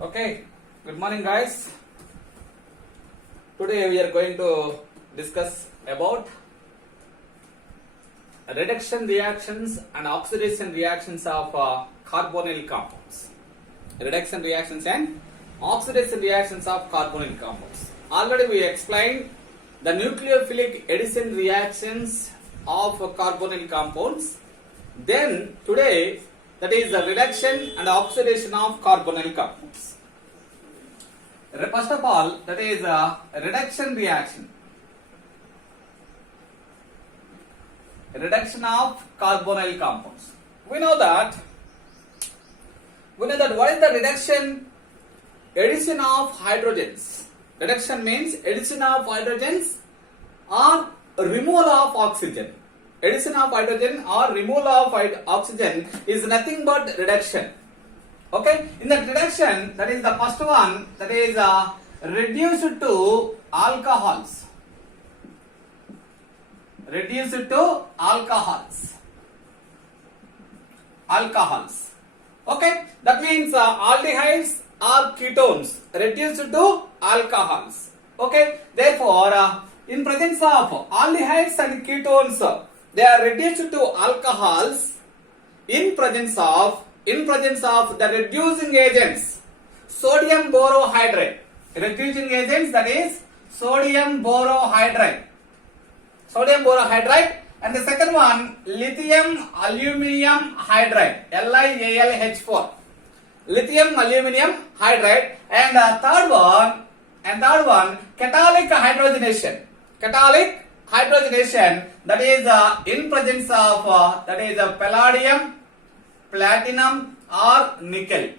Okay, good morning guys. Today we are going to discuss about reduction reactions and oxidation reactions of carbonyl compounds. Reduction reactions and oxidation reactions of carbonyl compounds. Already we explained the nucleophilic addition reactions of carbonyl compounds. Then today that is the reduction and oxidation of carbonyl compounds. First of all, that is a reduction reaction. Reduction of carbonyl compounds. We know that what is the reduction? Addition of hydrogens. Reduction means addition of hydrogens or removal of oxygen. Addition of hydrogen or removal of oxygen is nothing but reduction. Okay, in that reduction, that is the first one, that is reduced to alcohols. Reduced to alcohols. Alcohols. Okay, that means aldehydes or ketones reduced to alcohols. Okay, therefore, in presence of aldehydes and ketones, they are reduced to alcohols in presence of the reducing agents, sodium borohydride. Reducing agents, that is sodium borohydride. Sodium borohydride, and the second one lithium aluminium hydride, LiAlH4. Lithium aluminium hydride, and third one catalytic hydrogenation. Catalytic hydrogenation, that is in presence of that is palladium, platinum or nickel.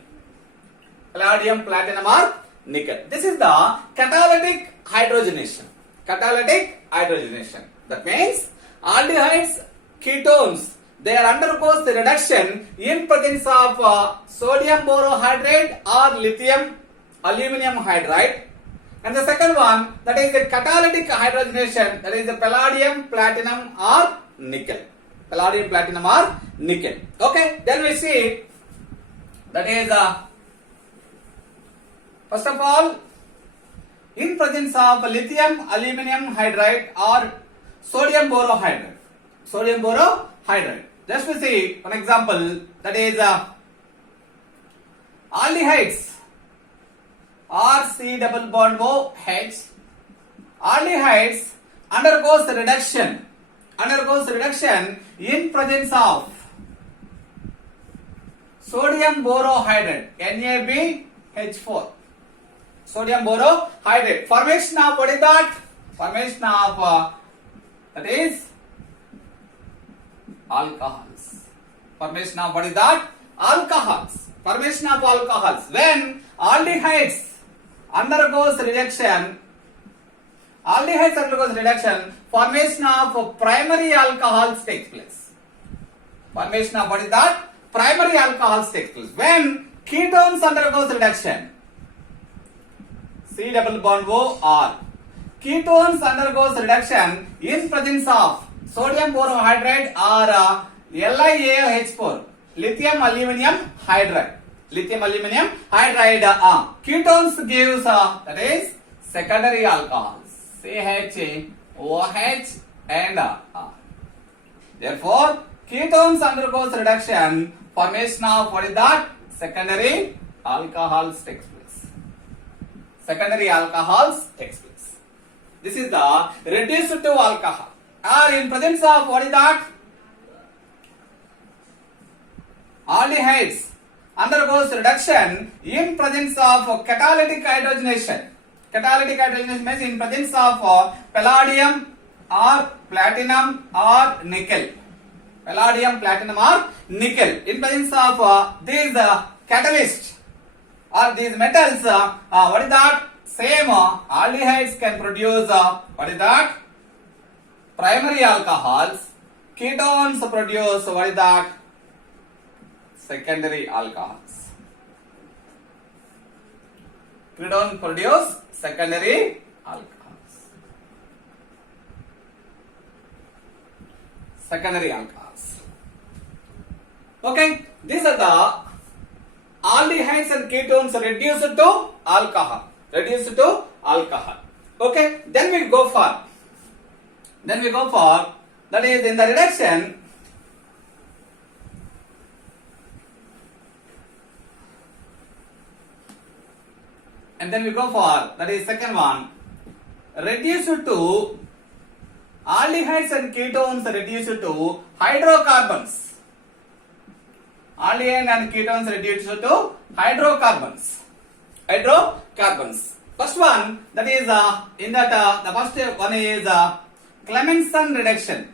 Palladium, platinum or nickel. This is the catalytic hydrogenation. Catalytic hydrogenation. That means aldehydes, ketones, they are undergoes the reduction in presence of sodium borohydride or lithium aluminium hydride. And the second one, that is the catalytic hydrogenation, that is the palladium, platinum or nickel. Palladium, platinum or nickel. Okay, then we see that is first of all, in presence of lithium aluminium hydride or sodium borohydride. Sodium borohydride. Just to see one example, that is aldehydes or C double bond OH. Aldehydes undergoes reduction in presence of sodium borohydride, NaBH4. Sodium borohydride. Formation of what is that? Formation of that is alcohols. Formation of what is that? Alcohols. Formation of alcohols. When aldehydes undergoes reduction, formation of primary alcohols takes place. Formation of what is that? Primary alcohols takes place. When ketones undergoes reduction, C double bond O R. Ketones undergoes reduction in presence of sodium borohydride or LiAlH4, lithium aluminium hydride. Lithium aluminium hydride. Ketones gives that is secondary alcohols. CH, OH and R. Therefore, ketones undergoes reduction, formation of what is that? Secondary alcohols takes place. Secondary alcohols takes place. This is the reduced to alcohol. Or in presence of what is that? Aldehydes undergoes reduction in presence of catalytic hydrogenation. Catalytic hydrogenation means in presence of palladium or platinum or nickel. Palladium, platinum or nickel. In presence of these catalysts or these metals, what is that? Same aldehydes can produce what is that? Primary alcohols. Ketones produce what is that? Secondary alcohols. Ketone produce secondary alcohols. Secondary alcohols. Okay, these are the aldehydes and ketones reduced to alcohol. Reduced to alcohol. Okay, then we go for that is in the reduction. And then we go for that is second one, reduced to aldehydes and ketones reduced to hydrocarbons. Aldehyde and ketones reduced to hydrocarbons. Hydrocarbons. First one, that is in that the first one is Clemmensen reduction.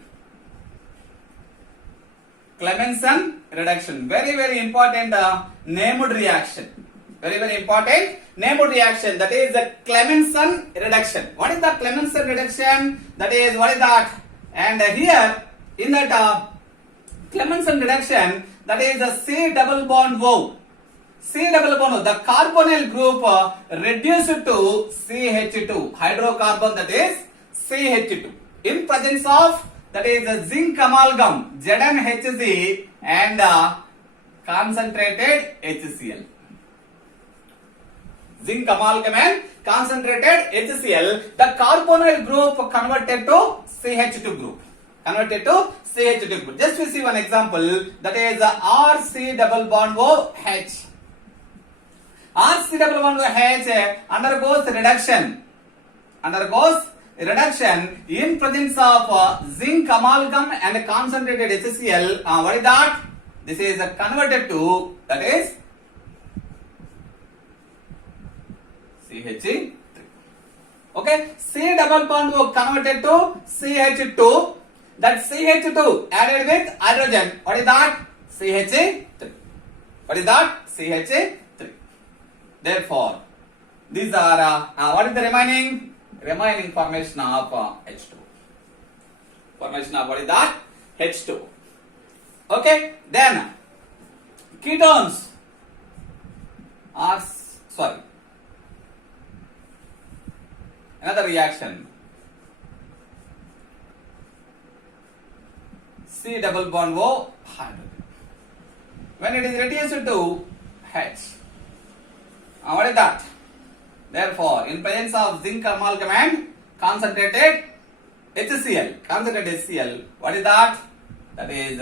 Clemmensen reduction. Very important named reaction. Very important named reaction. That is the Clemmensen reduction. What is the Clemmensen reduction? That is what is that? And here in that Clemmensen reduction, that is a C double bond O. C double bond O. The carbonyl group reduced to CH2 hydrocarbon, that is CH2 in presence of that is a zinc amalgam ZnHC and concentrated HCl. Zinc amalgam and concentrated HCl. The carbonyl group converted to CH2 group. Converted to CH2 group. Just we see one example, that is RC double bond OH. RC double bond OH undergoes reduction in presence of zinc amalgam and concentrated HCl. What is that? This is converted to, that is CH3. Okay, C double bond O converted to CH2. That CH2 added with hydrogen. What is that? CH3. What is that? CH3. Therefore, these are what is the remaining formation of H2. Formation of what is that? H2. Okay, then ketones are another reaction. C double bond O hydrogen. When it is reduced to H. What is that? Therefore, in presence of zinc amalgam and concentrated HCl, what is that? That is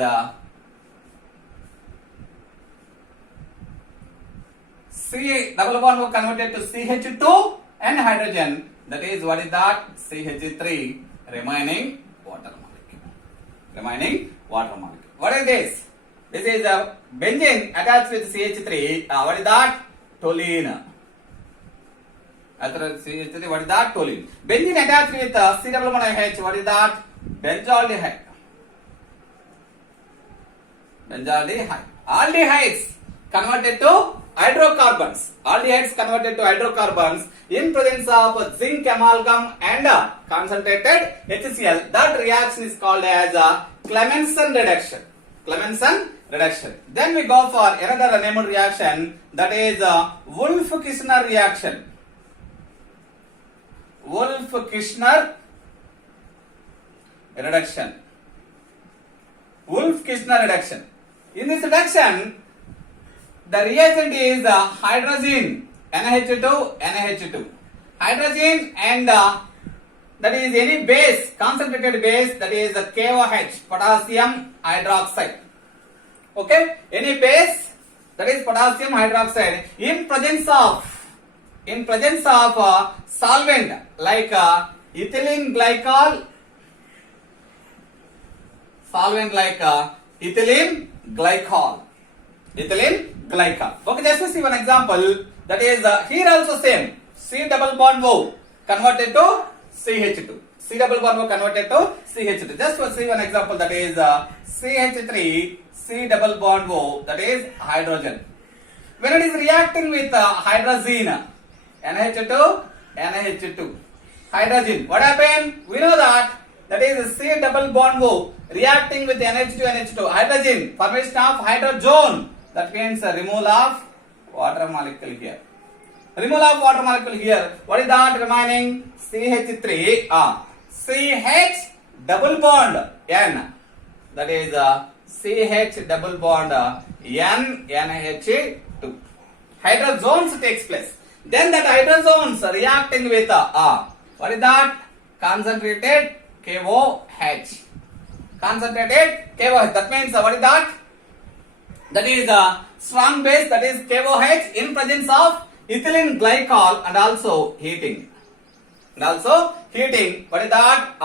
C double bond O converted to CH2 and hydrogen. That is what is that? CH3 remaining water molecule. What is this? This is a benzene attached with CH3. What is that? Toluene. After CH3, what is that? Toluene. Benzene attached with C double bond OH. What is that? Benzaldehyde. Aldehydes converted to hydrocarbons. In presence of zinc amalgam and concentrated HCl. That reaction is called as Clemmensen reduction. Then we go for another named reaction, that is Wolff-Kishner reaction. Wolff-Kishner reduction. In this reduction, the reagent is hydrogen, NH2. Hydrogen and that is any base, concentrated base, that is KOH, potassium hydroxide. Okay, any base, that is potassium hydroxide, in presence of solvent like ethylene glycol, ethylene glycol. Okay, just to see one example, that is here also same, C double bond O converted to CH2. Just to see one example, that is CH3, C double bond O, that is hydrogen. When it is reacting with hydrazine, NH2, hydrogen, what happened? We know that is C double bond O reacting with NH2, hydrogen, formation of hydrozone. That means removal of water molecule here. What is that remaining? CH3, CH double bond N. That is CH double bond N, NH2. hydrozones takes place. Then that hydrozones reacting with what is that? Concentrated KOH. Concentrated KOH. That means what is that? That is a strong base, that is KOH, in presence of ethylene glycol and also heating. What is that?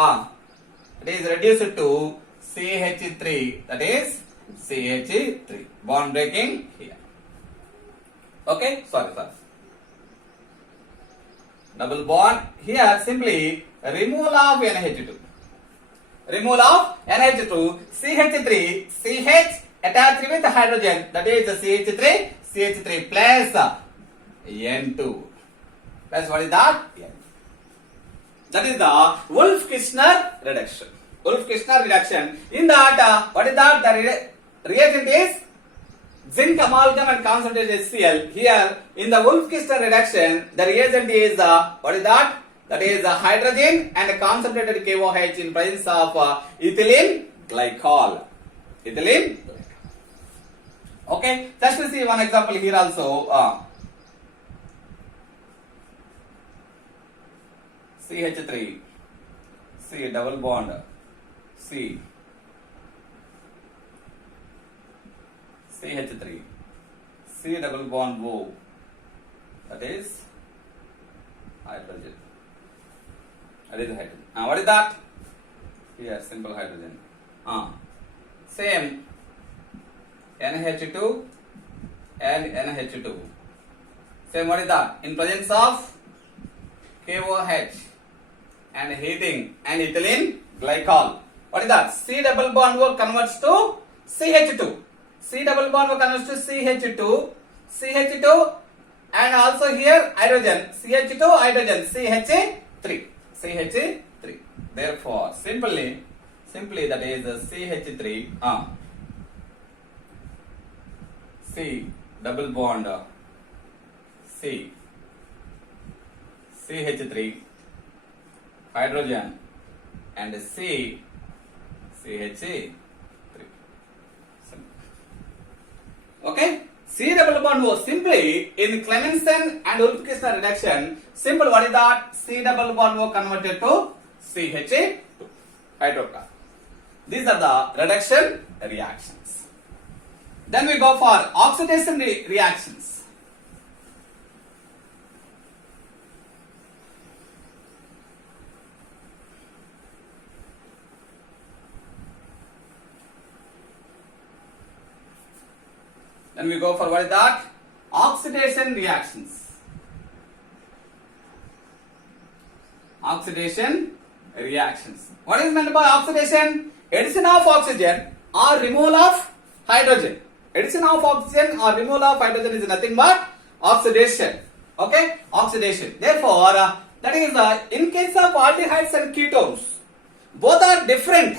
It is reduced to CH3. That is CH3. Bond breaking here. Okay? Sorry. Double bond here, simply removal of NH2. Removal of NH2, CH3, CH attached with hydrogen, that is CH3 plus N2. Plus what is that? N. That is the Wolff-Kishner reduction. Wolff-Kishner reduction. In that, what is that? The reagent is zinc amalgam and concentrated HCl. Here, in the Wolff-Kishner reduction, the reagent is what is that? That is hydrogen and concentrated KOH in presence of ethylene glycol. Okay, just see one example here also. CH3, C double bond, CH3, C double bond O, that is hydrogen. What is that? Here, simple hydrogen. Same NH2 and NH2. Same, what is that? In presence of KOH and heating and ethylene glycol. What is that? C double bond O converts to CH2. C double bond O converts to CH2, and also here hydrogen, CH2, hydrogen, CH3. Therefore, simply that is CH3, C double bond C, CH3, hydrogen, and CH3. Okay? C double bond O, simply in Clemmensen and Wolff-Kishner reduction, simple what is that? C double bond O converted to CH2 hydrocarbon. These are the reduction reactions. Then we go for oxidation reactions. Then we go for what is that? Oxidation reactions. Oxidation reactions. What is meant by oxidation? Addition of oxygen or removal of hydrogen. Addition of oxygen or removal of hydrogen is nothing but oxidation. Okay? Oxidation. Therefore, that is in case of aldehydes and ketones, both are different.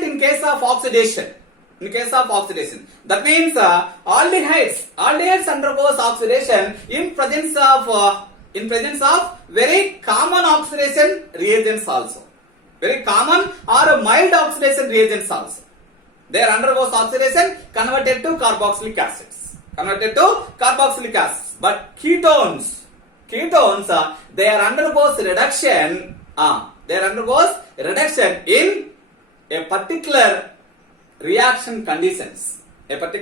In case of oxidation. That means aldehydes undergoes oxidation in presence of very common oxidation reagents also. Very common or mild oxidation reagents also. They undergoes oxidation converted to carboxylic acids. But ketones, they undergoes reduction. In a particular reaction conditions. That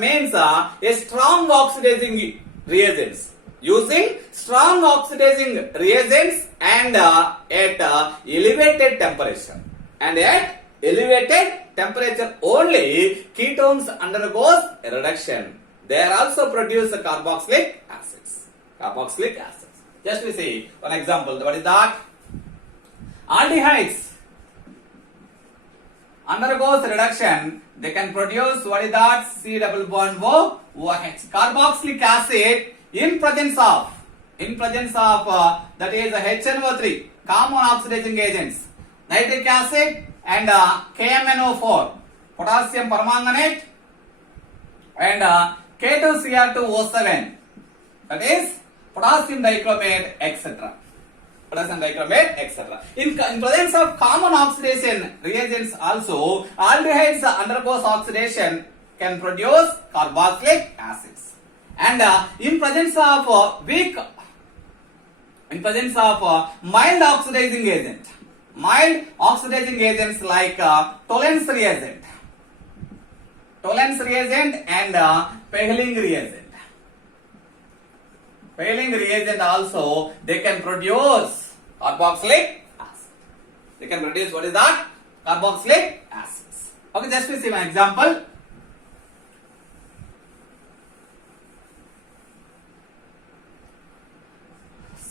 means a strong oxidizing reagents. Using strong oxidizing reagents and at elevated temperature. Only ketones undergoes a reduction. They are also produce carboxylic acids. Just we see one example. What is that? Aldehydes undergoes reduction. They can produce what is that? C double bond O OH. Carboxylic acid in presence of that is HNO3, common oxidizing agents, nitric acid and KMNO4, potassium permanganate and K2Cr2O7, that is potassium dichromate, etc. In presence of common oxidation reagents also, aldehydes undergoes oxidation can produce carboxylic acids. And in presence of mild oxidizing agents like Tollens reagent and Pehling reagent. Pehling reagent also, they can produce carboxylic acid. They can produce, what is that? Carboxylic acids. Okay, just to see one example.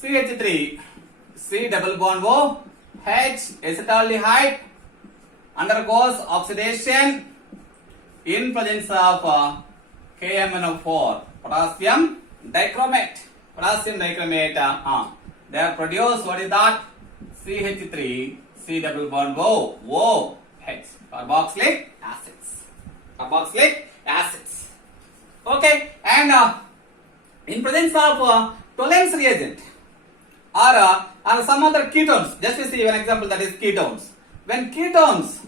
CH3, C double bond O, H acetaldehyde undergoes oxidation in presence of KMnO4, potassium dichromate. They are produced, what is that? CH3, C double bond O, OH, carboxylic acids. Okay, and in presence of Tollens reagent or some other ketones, just to see one example, that is ketones. When ketones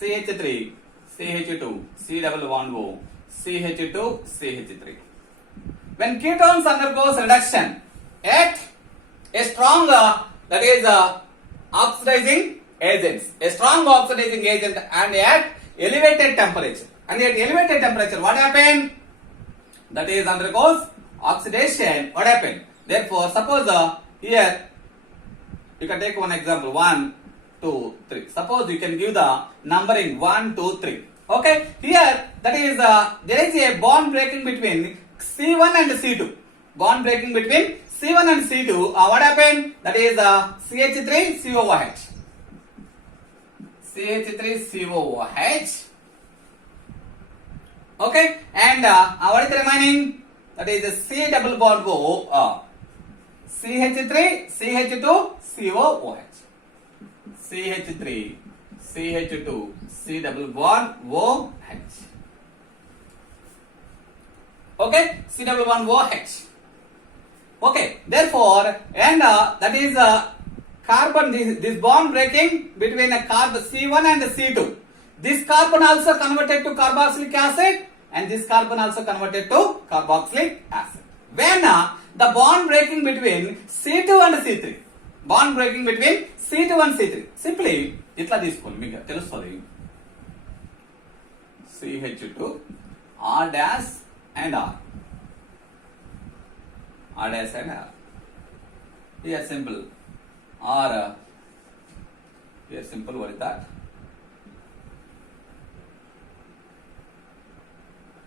CH3, CH2, C double bond O, CH2, CH3. When ketones undergoes reduction at a strong oxidizing agent and at elevated temperature. What happened? That is undergoes oxidation. What happened? Therefore, suppose here you can take one example, 1, 2, 3. Suppose you can give the numbering 1, 2, 3. Okay, here that is there is a bond breaking between C1 and C2. What happened? That is CH3COOH. CH3COOH. Okay, and what is the remaining? That is the C double bond O. CH3, CH2, COOH. CH3, CH2, C double bond OH. Okay, C double bond OH. Okay, therefore, and that is carbon, this bond breaking between a carbon C1 and C2. This carbon also converted to carboxylic acid, and this carbon also converted to carboxylic acid. When the bond breaking between C2 and C3, simply itla తీసుకోండి, మీకు తెలుస్తుంది. CH2 R dash and R. Here simple R. Here simple, what is that?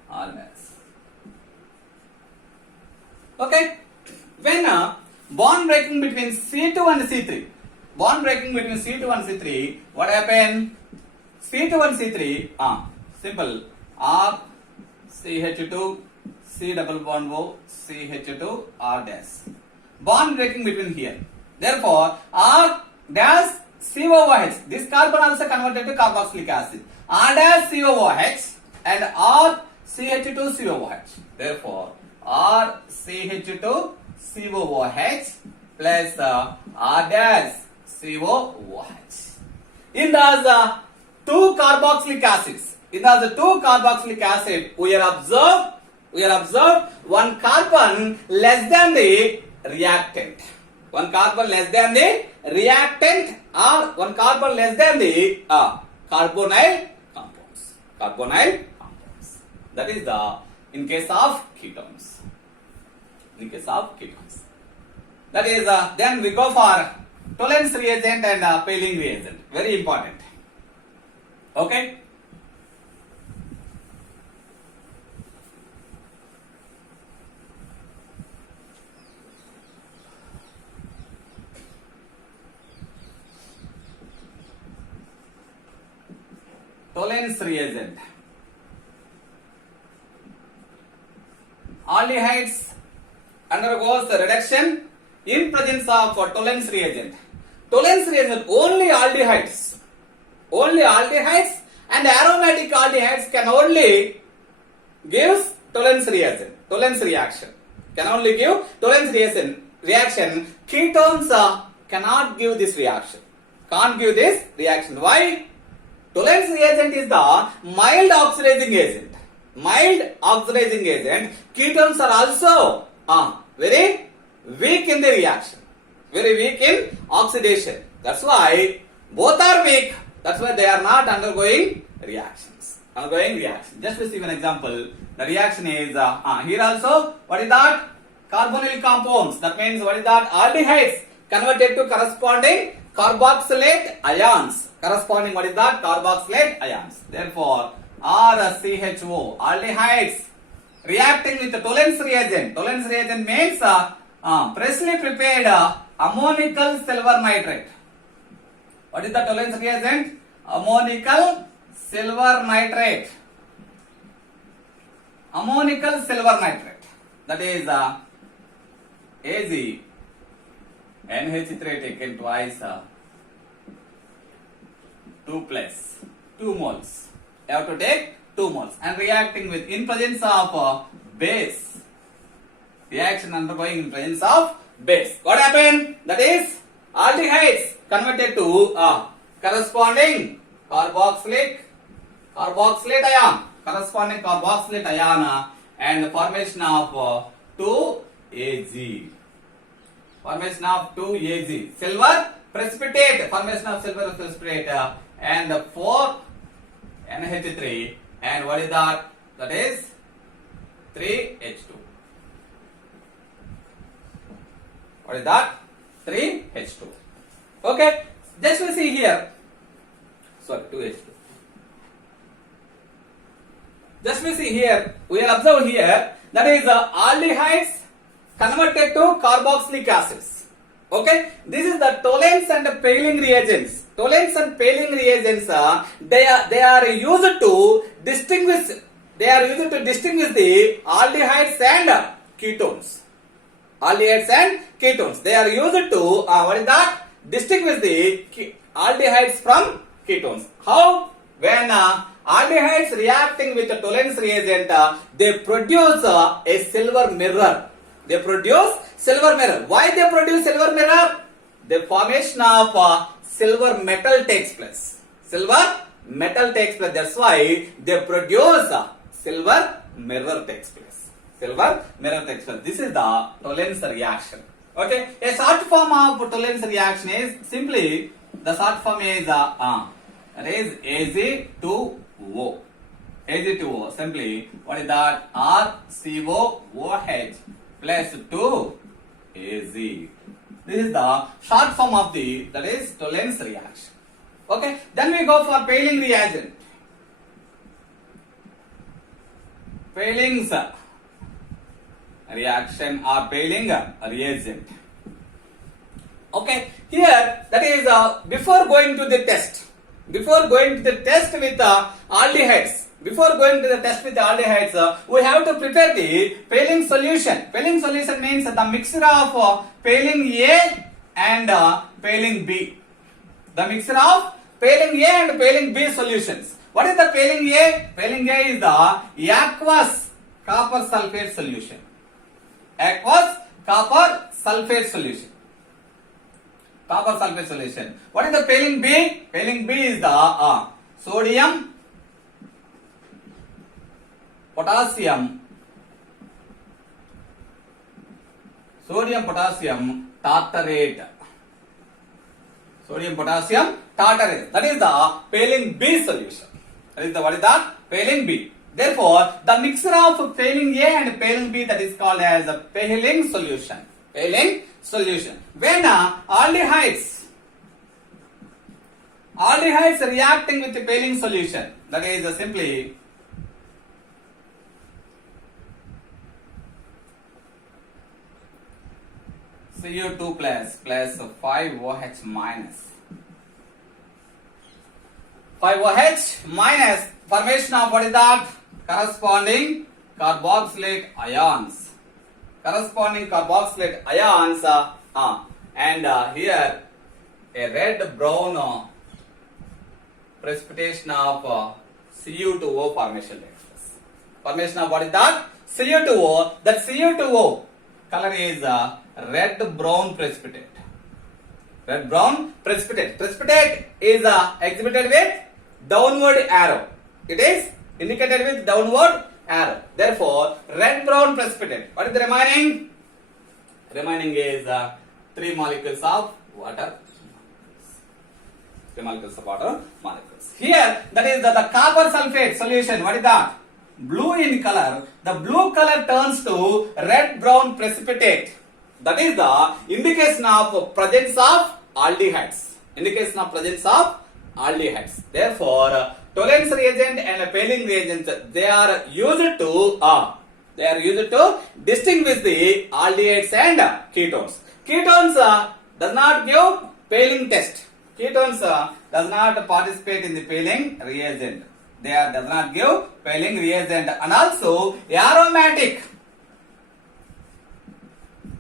R dash. Okay, when bond breaking between C2 and C3, what happened? C2 and C3, simple R, CH2, C double bond O, CH2, R dash. Bond breaking between here. Therefore, R dash COOH. This carbon also converted to carboxylic acid. R dash COOH and R CH2 COOH. Therefore, R CH2 COOH plus R dash COOH. In those two carboxylic acids, we have observed one carbon less than the reactant. One carbon less than the reactant, or one carbon less than the carbonyl compounds. That is the in case of ketones. That is then we go for Tollens reagent and Pehling reagent. Very important. Okay. Tollens reagent. Aldehydes undergoes the reduction in presence of Tollens reagent. Only aldehydes and aromatic aldehydes can only give Tollens reaction. Ketones cannot give this reaction. Why? Tollens reagent is the mild oxidizing agent. Mild oxidizing agent. Ketones are also very weak in the reaction. Very weak in oxidation. That's why both are weak. That's why they are not undergoing reactions. Undergoing reaction. Just to see an example. The reaction is here also. What is that? Carbonyl compounds. That means what is that? Aldehydes converted to corresponding carboxylate ions. Corresponding what is that? Carboxylate ions. Therefore, RCHO, aldehydes reacting with the Tollens reagent. Tollens reagent means freshly prepared ammonical silver nitrate. What is the Tollens reagent? Ammonical silver nitrate. Ammonical silver nitrate. That is AG NH3 taken twice 2 plus 2 moles. You have to take 2 moles and reacting with in presence of base. Reaction undergoing in presence of base. What happened? That is aldehydes converted to corresponding carboxylate ion. Corresponding carboxylate ion and the formation of 2Ag. Formation of 2Ag. Silver precipitate. Formation of silver precipitate and 4 NH3 and what is that? That is 3H2. What is that? 3H2. Okay. Just we see here. Sorry, 2H2. Just we see here. We will observe here. That is aldehydes converted to carboxylic acids. Okay. This is the Tollens and Paling reagents. Tollens and Paling reagents they are used to distinguish. They are used to distinguish the aldehydes and ketones. Aldehydes and ketones. They are used to what is that? Distinguish the aldehydes from ketones. How? When aldehydes reacting with the Tollens reagent, they produce a silver mirror. They produce silver mirror. Why they produce silver mirror? The formation of silver metal takes place. Silver metal takes place. That's why they produce silver mirror takes place. Silver mirror takes place. This is the Tollens reaction. Okay. A short form of Tollens reaction is simply the short form is that is Ag2O. Ag2O. Simply what is that? RCOOH plus 2Az. This is the short form of that is Tollens reaction. Okay. Then we go for Paling reagent. Paling's reaction or Paling reagent. Okay. Here that is before going to the test. Before going to the test with aldehydes. Before going to the test with the aldehydes, we have to prepare the Paling solution. Paling solution means the mixture of Paling A and Paling B. The mixture of Paling A and Paling B solutions. What is the Paling A? Paling A is the aqueous copper sulfate solution. Aqueous copper sulfate solution. Copper sulfate solution. What is the Paling B? Paling B is the sodium potassium tartarate. Sodium potassium tartarate. That is the Paling B solution. That is the what is that? Paling B. Therefore, the mixture of Paling A and Paling B, that is called as a Paling solution. Paling solution. When aldehydes reacting with the Paling solution, that is simply Cu2 plus 5OH minus. 5OH minus formation of what is that? Corresponding carboxylate ions. Corresponding carboxylate ions and here a red brown precipitation of Cu2O formation takes place. Formation of what is that? Cu2O. That Cu2O color is red brown precipitate. Red brown precipitate. Precipitate is exhibited with downward arrow. It is indicated with downward arrow. Therefore, red brown precipitate. What is the remaining? Remaining is 3 molecules of water. 3 molecules of water molecules. Here, that is the copper sulfate solution. What is that? Blue in color. The blue color turns to red brown precipitate. That is the indication of presence of aldehydes. Indication of presence of aldehydes. Therefore, Tollens reagent and Paling reagent, they are used to distinguish the aldehydes and ketones. Ketones does not give Paling test. Ketones does not participate in the Paling reagent. Does not give Paling reagent, and also aromatic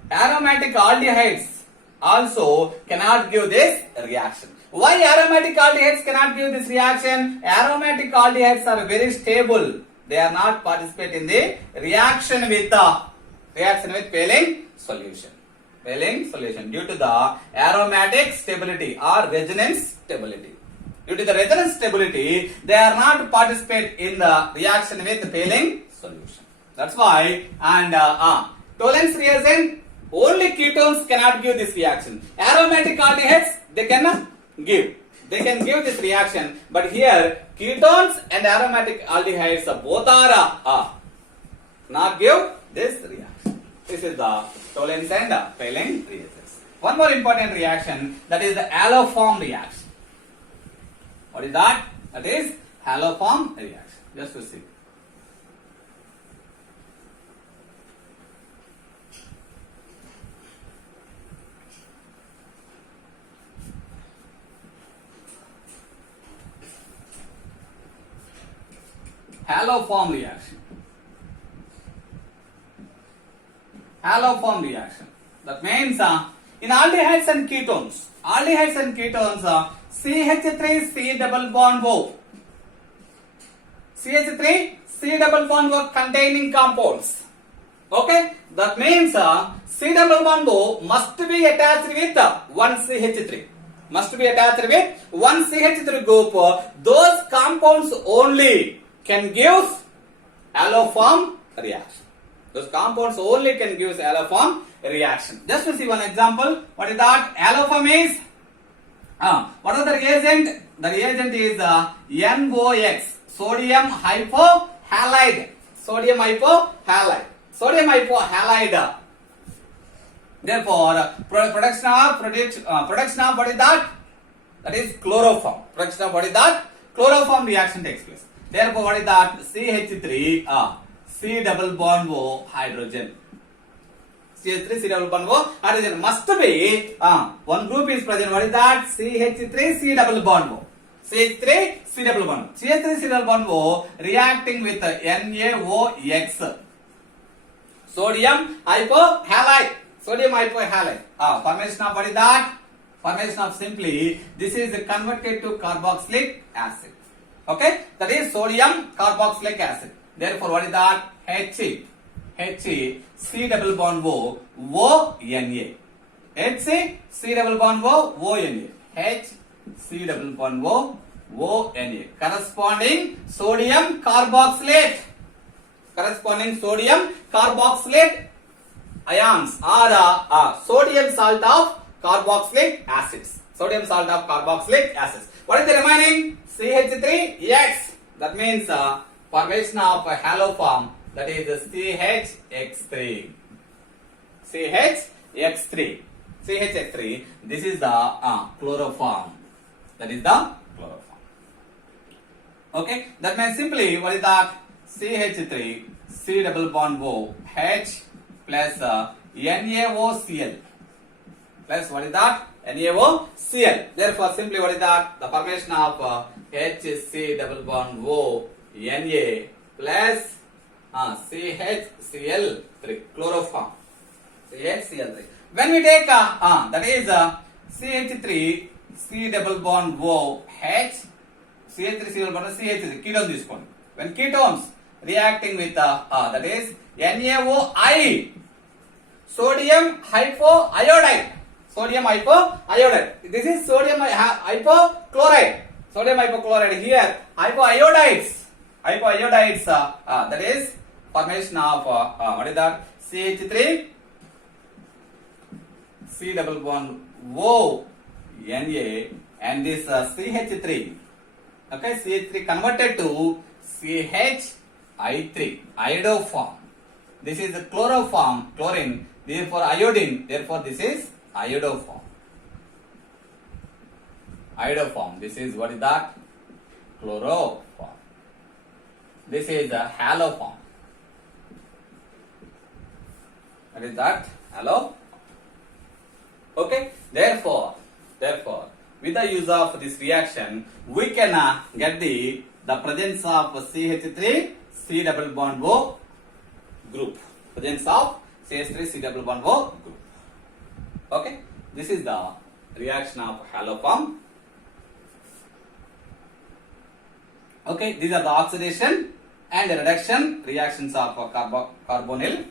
aldehydes also cannot give this reaction. Why aromatic aldehydes cannot give this reaction? Aromatic aldehydes are very stable. They are not participate in the reaction with Paling solution. Paling solution due to the aromatic stability or resonance stability. Due to the resonance stability, they are not participate in the reaction with Paling solution. That's why, and Tollens reagent, only ketones cannot give this reaction. Aromatic aldehydes, they cannot give. They can give this reaction, but here ketones and aromatic aldehydes both are not give this reaction. This is the Tollens and Paling reactions. One more important reaction, that is the haloform reaction. What is that? That is haloform reaction. Just to see. Haloform reaction. Haloform reaction. That means in aldehydes and ketones, CH3C double bond O. CH3C double bond O containing compounds. Okay, that means C double bond O must be attached with one CH3. Must be attached with one CH3 group. Those compounds only can give haloform reaction. Those compounds only can give haloform reaction. Just to see one example, what is that? Haloform is, what is the reagent? The reagent is NOx, sodium hypohalide. Sodium hypohalide. Therefore, production of what is that? That is chloroform. Production of what is that? Chloroform reaction takes place. Therefore, what is that? CH3, C double bond O hydrogen. CH3, C double bond O hydrogen must be, one group is present. What is that? CH3, C double bond O. CH3, C double bond O. CH3, C double bond O reacting with NaOX. Sodium hypohalide. Formation of what is that? Formation of simply, this is converted to carboxylic acid. Okay, that is sodium carboxylic acid. Therefore, what is that? H C double bond O Na. C double bond O Na. H C double bond O Na. Corresponding sodium carboxylate. Ions are sodium salt of carboxylic acids. What is the remaining? CH3X. That means formation of a haloform, that is CHX3. This is the chloroform. Okay, that means simply what is that? CH3 C double bond O H plus NaOCl plus what is that? NaOCl. Therefore, simply what is that? The formation of HC double bond O Na plus CHCl3 chloroform. CHCl3. When we take that is CH3 C double bond O H, CH3 C double bond O CH3 ketone తీసుకోండి. When ketones reacting with that is NaOI, sodium hypoiodide. This is sodium hypochlorite. Sodium hypochlorite here. Hypoiodides. Hypoiodides. That is formation of what is that? CH3 C double bond O Na and this CH3. Okay, CH3 converted to CHI3 iodoform. This is the chloroform, chlorine. Therefore iodine. Therefore this is iodoform. Iodoform. This is what is that? Chloroform. This is the haloform. What is that? Halo. Okay. Therefore, with the use of this reaction, we can get the presence of CH3 C double bond O group. Presence of CH3 C double bond O group. Okay. This is the reaction of haloform. Okay. These are the oxidation and reduction reactions of carbonyl